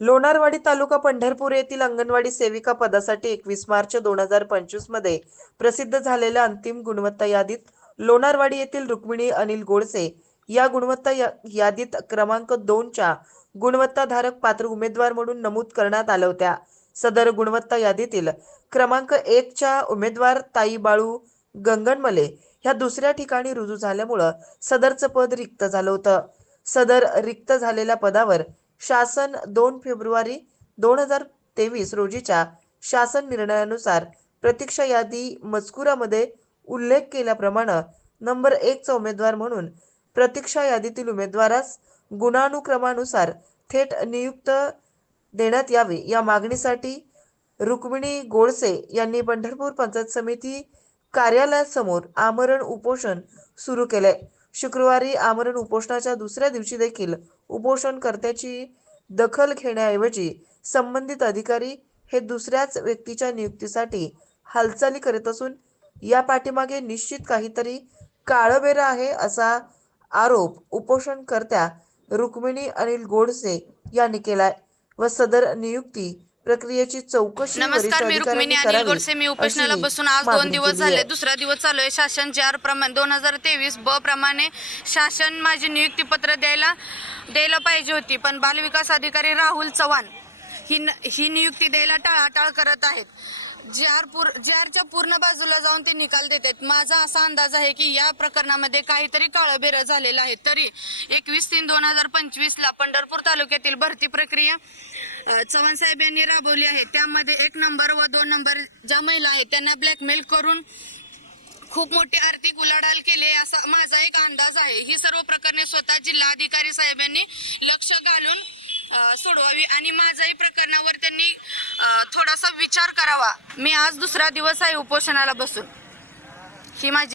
लोणारवाडी तालुका पंढरपूर येथील अंगणवाडी सेविका पदासाठी एकवीस मार्च दोन हजार पंचवीसमध्ये प्रसिद्ध झालेल्या अंतिम गुणवत्ता यादीत लोणारवाडी येथील रुक्मिणी अनिल गोडसे या गुणवत्ता या- यादीत क्रमांक दोनच्या गुणवत्ताधारक पात्र उमेदवार म्हणून नमूद करण्यात आल्या होत्या. सदर गुणवत्ता यादीतील क्रमांक एकच्या उमेदवार ताई बाळू गंगणमले ह्या दुसऱ्या ठिकाणी रुजू झाल्यामुळं सदरचं पद रिक्त झालं होतं. सदर रिक्त झालेल्या पदावर शासन दोन फेब्रुवारी दोन हजार तेवीस रोजीच्या शासन निर्णयानुसार प्रतीक्षा यादी मजकुरामध्ये उल्लेख केल्याप्रमाणे नंबर एकचा उमेदवार म्हणून प्रतीक्षा यादीतील उमेदवारास गुणानुक्रमानुसार थेट नियुक्त देण्यात यावी या मागणीसाठी रुक्मिणी गोडसे यांनी पंढरपूर पंचायत समिती कार्यालयासमोर आमरण उपोषण सुरू केले शुक्रवारी आमरण उपोषणाच्या दुसऱ्या दिवशी देखील उपोषणकर्त्याची दखल घेण्याऐवजी संबंधित अधिकारी हे दुसऱ्याच व्यक्तीच्या नियुक्तीसाठी हालचाली करीत असून या पाठीमागे निश्चित काहीतरी काळबेरा आहे असा आरोप उपोषणकर्त्या रुक्मिणी अनिल गोडसे यांनी केलाय व सदर नियुक्ती प्रक्रियेची चौकशी नमस्कार मी रुक्मिणी अनिल गोडसे मी उपोषणाला बसून आज दोन दिवस झाले. दुसरा दिवस चालू आहे. शासन चार प्रमाणे दोन हजार तेवीस ब प्रमाणे शासन माझी नियुक्तीपत्र द्यायला द्यायला पाहिजे होती. पण बालविकास अधिकारी राहुल चव्हाण ही ही नियुक्ती द्यायला टाळाटाळ करत आहेत. जार पूर जारच्या पूर्ण बाजूला जाऊन ते निकाल देत आहेत. माझा असा अंदाज आहे की या प्रकरणामध्ये काहीतरी काळबेरं झालेलं आहे. तरी एकवीस तीन दोन हजार पंचवीस ला पंढरपूर तालुक्यातील भरती प्रक्रिया चव्हाण साहेब यांनी राबवली आहे. त्यामध्ये एक नंबर व दोन नंबर ज्या महिला आहेत त्यांना ब्लॅकमेल करून खूप मोठी आर्थिक उलाढाल केली असा माझा एक अंदाज आहे. ही सर्व प्रकरणे स्वतः जिल्हाधिकारी साहेबांनी लक्ष घालून सोडवावी आणि माझ्याही प्रकरणावर त्यांनी थोडासा विचार करावा. मी आज दुसरा दिवस आहे उपोषणाला बसून. ही माझी